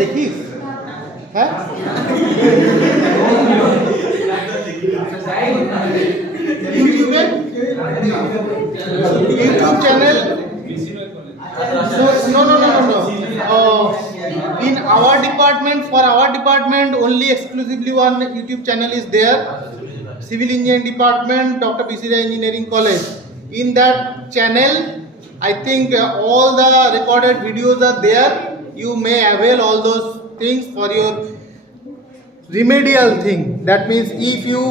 দেখিস হ্যাঁ ইউটিউবে YouTube channel no. In our department, for our department, only exclusively one YouTube channel is there. Civil Engineering Department, Dr. B.C. Engineering College. In that channel, I think all the recorded videos are there. You may avail all those things for your remedial thing. That means if you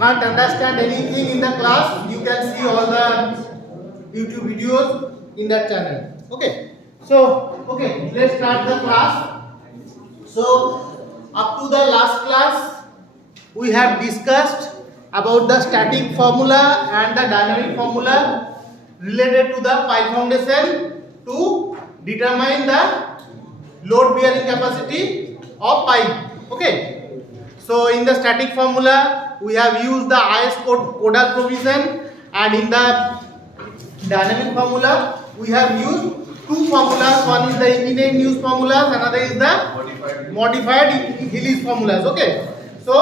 can't understand anything in the class, you can see all the YouTube videos in that channel. Okay. So, okay, let's start the class. So, up to the last class, we have discussed about the static formula and the dynamic formula related to the pile foundation to determine the load bearing capacity of pile. Okay. So, in the static formula, we have used the IS codal provision, and in the dynamic formula, we have used two formulas. One is the engineering use formulas, another is the modified Hillis formulas. Okay. So,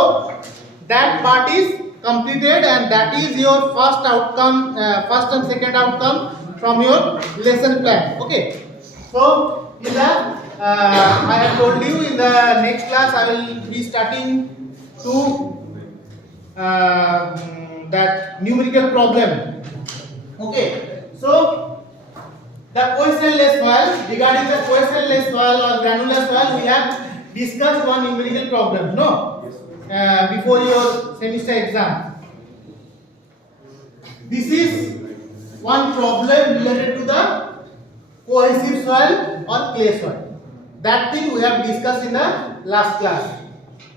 that part is completed, and that is your first outcome, first and second outcome from your lesson plan. Okay. So, in the I have told you in the next class I will be starting to that numerical problem. Okay. So, the cohesionless soil, regarding the cohesionless soil or granular soil, we have discussed one numerical problem, no? Before your semester exam. This is one problem related to the cohesive soil or clay soil. That thing we have discussed in the last class.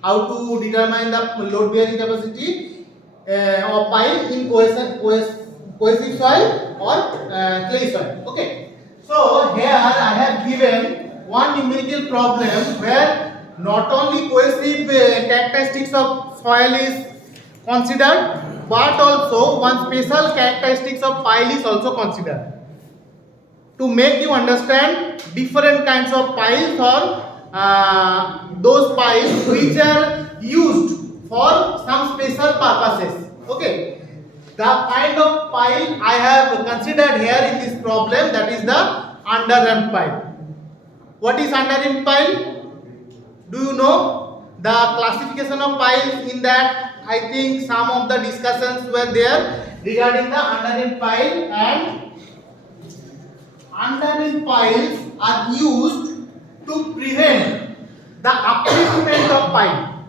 How to determine the load bearing capacity of pile in cohesive soil or clay soil. Okay. So here I have given one numerical problem where not only cohesive characteristics of soil is considered, but also one special characteristics of pile is also considered. To make you understand different kinds of piles or those piles which are used for some special purposes. Okay. The kind of pile I have considered here in this problem, that is the under-ramp pile. What is under-ramp pile? Do you know the classification of piles? In that, I think some of the discussions were there regarding the under-ramp pile, and under-ramp piles are used to prevent the upliftment of pile.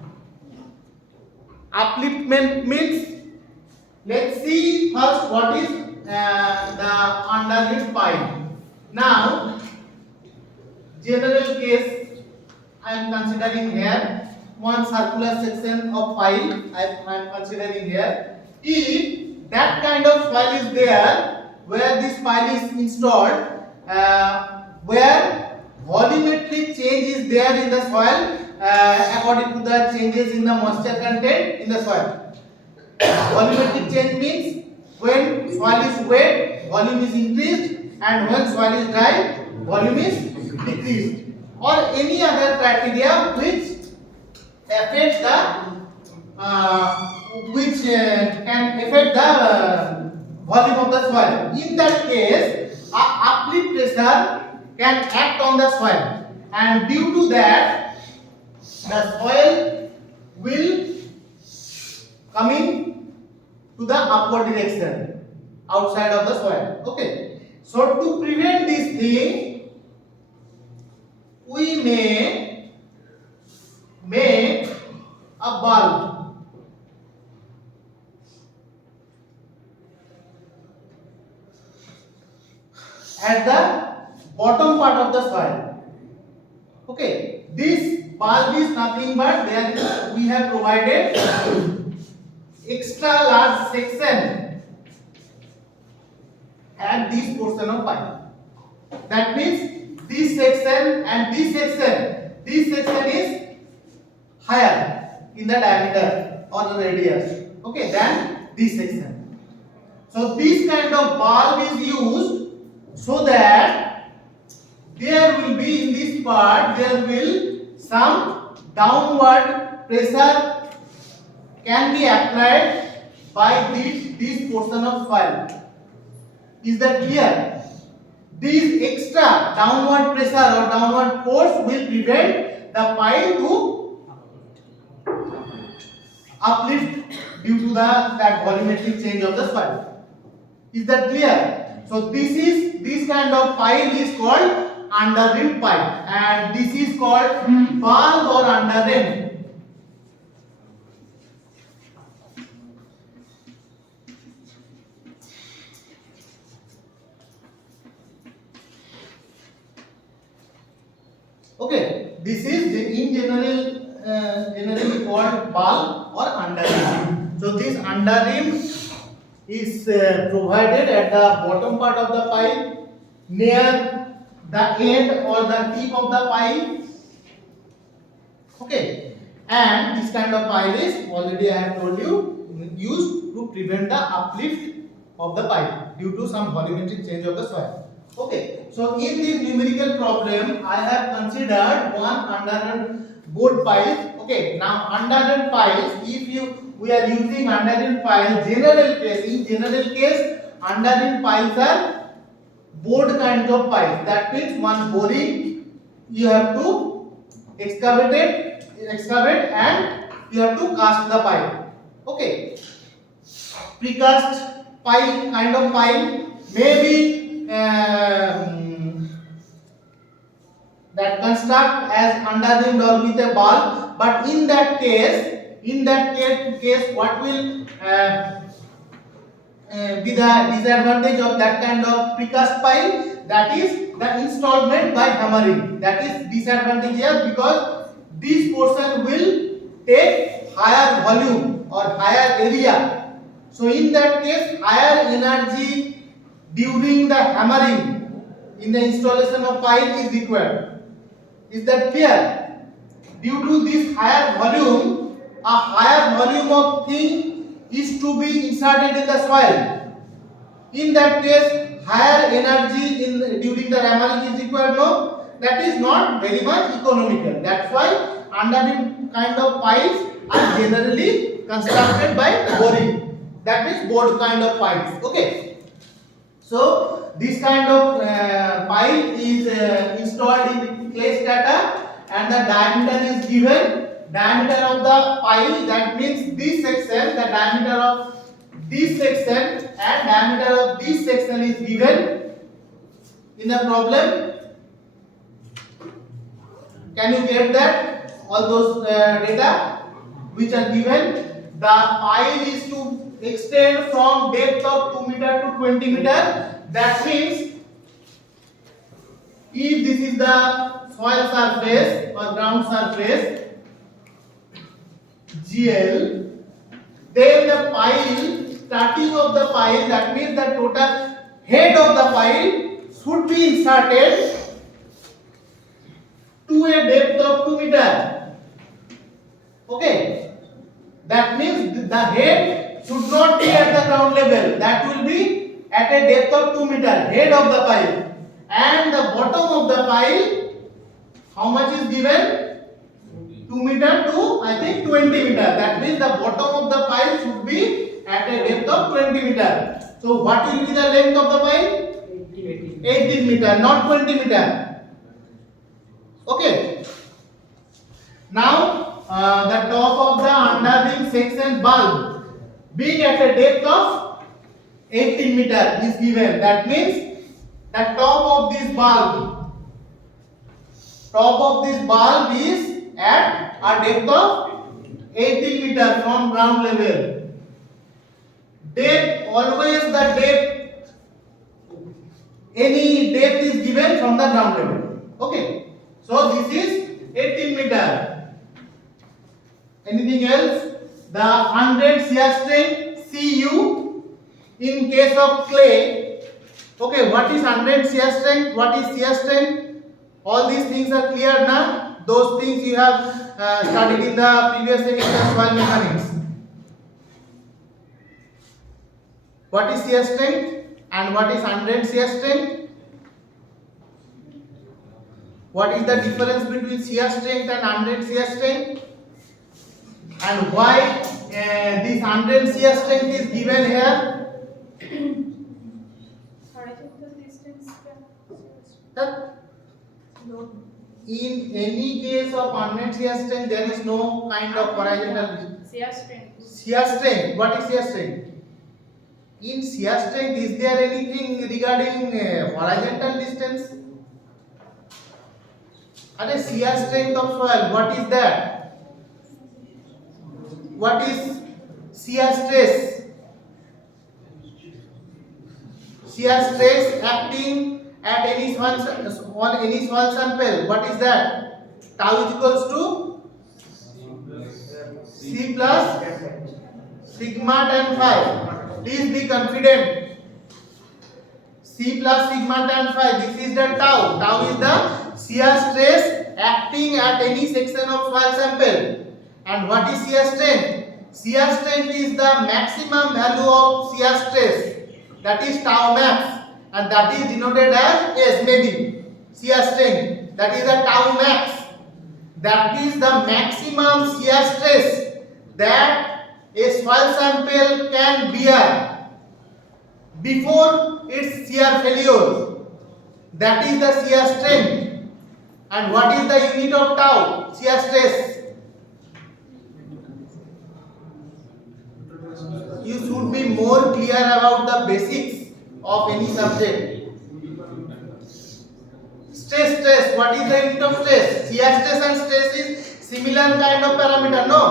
Upliftment means, let's see first what is the under-ramp pile. Now, general case I am considering here, one circular section of pile I am considering here. If that kind of soil is there where this pile is installed, where volumetric change is there in the soil according to the changes in the moisture content in the soil. Volumetric change means when soil is wet, volume is increased, and when soil is dry, volume is decreased, or any other criteria which affects the can affect the volume of the soil. In that case, uplift pressure can act on the soil, and due to that, the soil will coming to the upward direction outside of the soil. Okay. So to prevent this thing, we may make a bulb at the bottom part of the soil. Okay. This bulb is nothing but there we have provided extra large section at this portion of pile. That means this section and this section is higher in the diameter or the radius, okay, than this section. So this kind of bulb is used so that there will be in this part, there will some downward pressure can be applied by this portion of soil. Is that clear? This extra downward pressure or downward force will prevent the pile to uplift due to that volumetric change of the soil. Is that clear? So this kind of pile is called under-rim pile, and this is called valve or under-rim. Okay, this is in generally called valve or under-rim. So this under-rim is provided at the bottom part of the pile, near the end or the tip of the pile. Okay, and this kind of pile is already I have told you used to prevent the uplift of the pile due to some volumetric change of the soil. Okay, so in this numerical problem, I have considered one under board piles. Okay, now under piles, we are using under piles, in general case, under piles are board kinds of piles. That means one boring, you have to excavate and you have to cast the pile. Okay, precast pile kind of pile, maybe that construct as under-rimmed or with a valve, but in that case what will be the disadvantage of that kind of precast pile? That is the installment by hammering. That is disadvantage here, because this portion will take higher volume or higher area. So in that case, higher energy during the hammering in the installation of pile is required. Is that clear? Due to this higher volume, a higher volume of thing is to be inserted in the soil. In that case, higher energy during the hammering is required. No, that is not very much economical. That's why under kind of piles are generally constructed by boring. That is board kind of piles. Okay. So this kind of pile is installed in clay strata, and the diameter is given. Diameter of the pile, that means this section, the diameter of this section and diameter of this section is given in the problem. Can you get that? All those data which are given. The pile is to extend from depth of 2 meter to 20 meter. That means if this is the soil surface or ground surface GL, then the pile, starting of the pile, that means the total head of the pile should be inserted to a depth of 2 meter. Okay. That means the head should not be at the ground level. That will be at a depth of 2 meter, head of the pile. And the bottom of the pile, how much is given? 2 meter to, I think, 20 meter. That means the bottom of the pile should be at a depth of 20 meter. So what will be the length of the pile? 18 meter, not 20 meter. Okay. Now the top of the under-rim section bulb being at a depth of 18 meter is given. That means the top of this bulb is at a depth of 18 meter from ground level. Depth, always the depth, any depth is given from the ground level. Okay. So this is 18 meter. Anything else? The 100 shear strength Cu in case of clay. Okay, what is 100 shear strength? What is shear strength? All these things are clear now. Those things you have studied in the previous semester soil mechanics. What is shear strength and what is 100 shear strength? What is the difference between shear strength and undrained shear strength? And why this undrained shear strength is given here? Horizontal distance. In any case of undrained shear strength, there is no kind of horizontal Shear strength. shear strength. What is shear strength? In shear strength, is there anything regarding horizontal distance? And shear strength of soil, what is that? What is shear stress? Shear stress acting at any soil on any soil sample. What is that? Tau is equals to C plus sigma tan phi. Please be confident. C plus sigma tan phi. This is the tau. Tau is the shear stress acting at any section of soil sample. And what is shear strength? Shear strength is the maximum value of shear stress. That is tau max, and that is denoted as S, maybe shear strength. That is the tau max. That is the maximum shear stress that a soil sample can bear before its shear failure. That is the shear strength. And what is the unit of tau? Shear stress. You should be more clear about the basics of any subject. Stress. What is the unit of stress? Shear stress and stress is similar kind of parameter, no?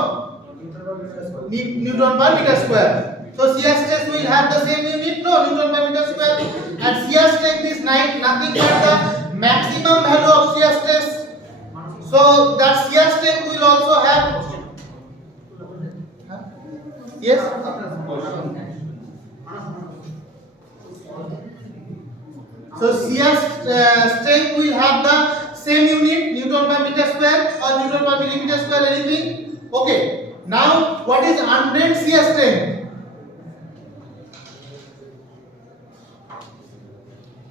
Newton per meter square. So shear stress will have the same unit, no? Newton per meter square. And shear strength is nothing but the maximum value of shear stress. So that shear strength will also have. Yes. So shear strength will have the same unit, Newton per meter square or Newton per millimeter square, anything. Okay. Now, what is undrained shear strength?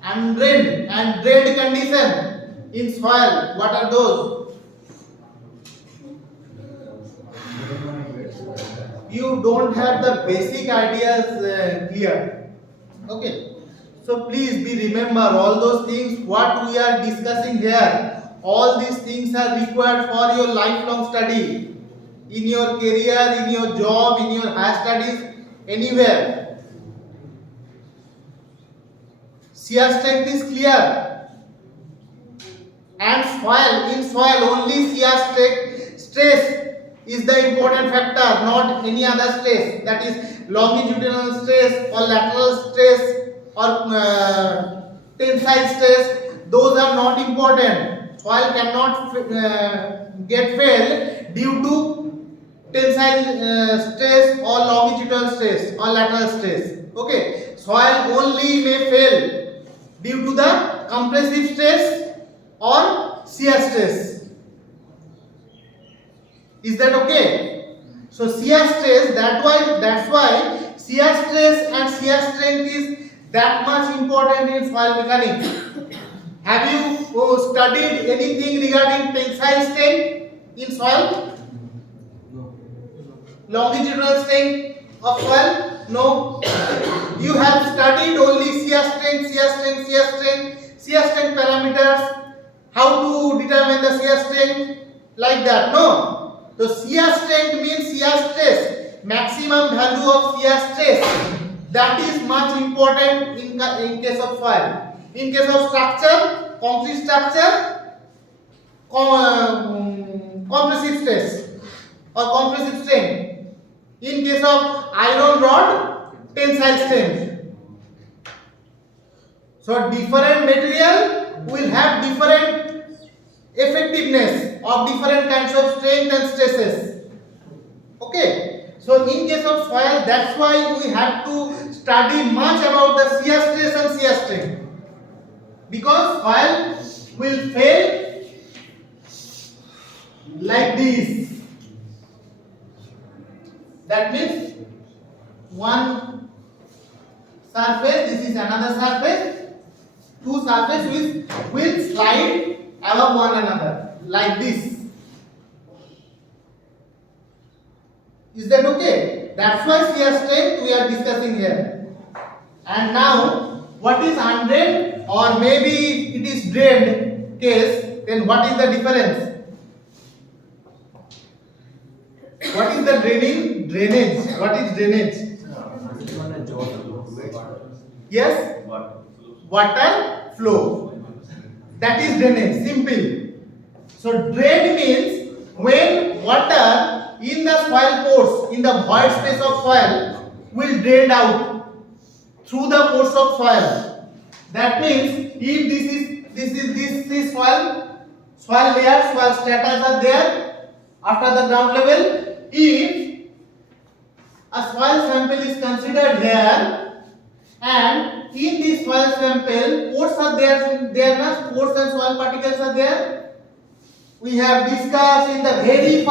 Undrained and drained condition in soil. What are those? You don't have the basic ideas clear. Okay. So please be remember all those things what we are discussing here. All these things are required for your lifelong study, in your career, in your job, in your higher studies, anywhere. Shear strength is clear. And in soil only shear stress is the important factor, not any other stress. That is longitudinal stress or lateral stress or tensile stress. Those are not important. Soil cannot get failed due to tensile stress or longitudinal stress or lateral stress. Okay, soil only may fail due to the compressive stress or shear stress. Is that okay? So shear stress, that's why shear stress and shear strength is that much important in soil mechanics. Have you studied anything regarding tensile strength in soil? Longitudinal strength of soil? No. You have studied only shear strength parameters. How to determine the shear strength? Like that? No. So shear strength means shear stress, maximum value of shear stress. That is much important in case of soil. In case of structure, concrete structure, compressive stress or compressive strength. In case of iron rod, tensile strength. So different material will have different effectiveness of different kinds of strength and stresses. Okay. So in case of soil, that's why we have to study much about the shear stress and shear strength. Because soil will fail like this. That means one surface, this is another surface, two surfaces will slide above one another, like this. Is that okay? That's why shear strength we are discussing here. And now, what is 100 or maybe it is drained case, then what is the difference? What is the draining? Drainage. What is drainage? Yes? Water flow. That is drainage. Simple. So drain means when water in the soil pores, in the void space of soil, will drain out through the pores of soil. That means if this is soil layers, soil stratas are there after the ground level. If a soil sample is considered here, and in this soil sample, pores are there, pores and soil particles are there. We have discussed in the very